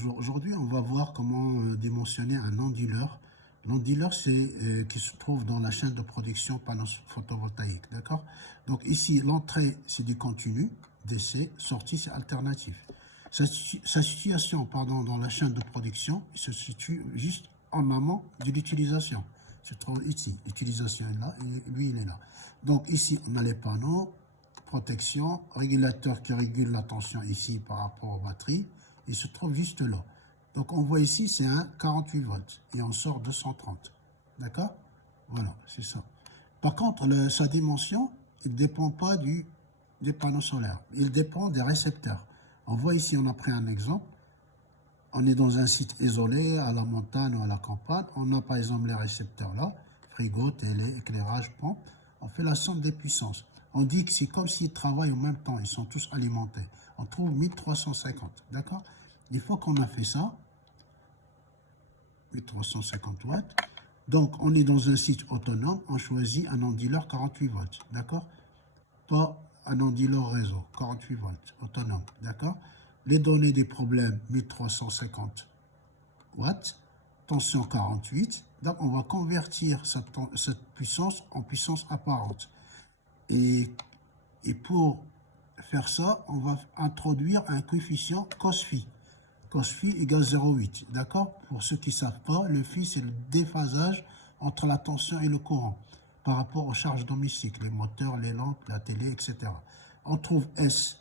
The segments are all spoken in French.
Bonjour, aujourd'hui on va voir comment dimensionner un onduleur. L'onduleur c'est qui se trouve dans la chaîne de production panneaux photovoltaïques, d'accord? Donc ici l'entrée c'est du continu, DC, sortie c'est alternatif. Sa situation pardon, dans la chaîne de production se situe juste en amont de l'utilisation. Se trouve ici, l'utilisation est là et lui il est là. Donc ici on a les panneaux, protection, régulateur qui régule la tension ici par rapport aux batteries. Il se trouve juste là. Donc on voit ici, c'est un 48 volts et on sort 230. D'accord? Voilà, c'est ça. Par contre, sa dimension, il ne dépend pas des panneaux solaires. Il dépend des récepteurs. On voit ici, on a pris un exemple. On est dans un site isolé, à la montagne ou à la campagne. On a par exemple les récepteurs là, frigo, télé, éclairage, pompe. On fait la somme des puissances. On dit que c'est comme s'ils travaillent en même temps, ils sont tous alimentés. On trouve 1350, d'accord? Une fois qu'on a fait ça, 1350 watts, donc on est dans un site autonome, on choisit un onduleur 48 volts, d'accord? Pas un onduleur réseau, 48 volts, autonome, d'accord? Les données des problèmes, 1350 watts, tension 48, donc on va convertir cette puissance en puissance apparente. Et pour faire ça, on va introduire un coefficient cos phi. Cos phi égale 0,8. D'accord? Pour ceux qui ne savent pas, le phi, c'est le déphasage entre la tension et le courant par rapport aux charges domestiques, les moteurs, les lampes, la télé, etc. On trouve S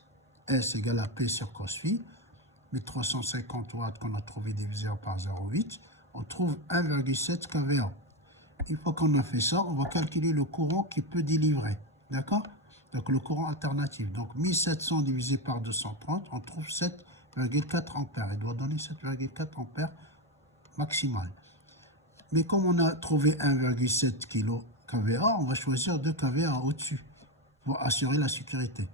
égale à P sur cos phi, 1350 watts qu'on a trouvé divisé par 0,8. On trouve 1,7 kVA. Une fois qu'on a fait ça, on va calculer le courant qui peut délivrer. D'accord? Donc le courant alternatif. Donc 1700 divisé par 230, on trouve 7,4 ampères. Il doit donner 7,4 ampères maximal. Mais comme on a trouvé 1,7 kVA, on va choisir 2 kVA au-dessus pour assurer la sécurité.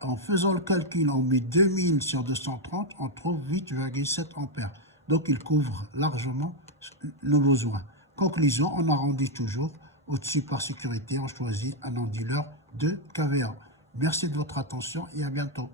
En faisant le calcul, on met 2000 sur 230, on trouve 8,7 ampères. Donc il couvre largement nos besoins. Conclusion, on arrondit toujours. Au-dessus, par sécurité, on choisit un onduleur de kVA. Merci de votre attention et à bientôt.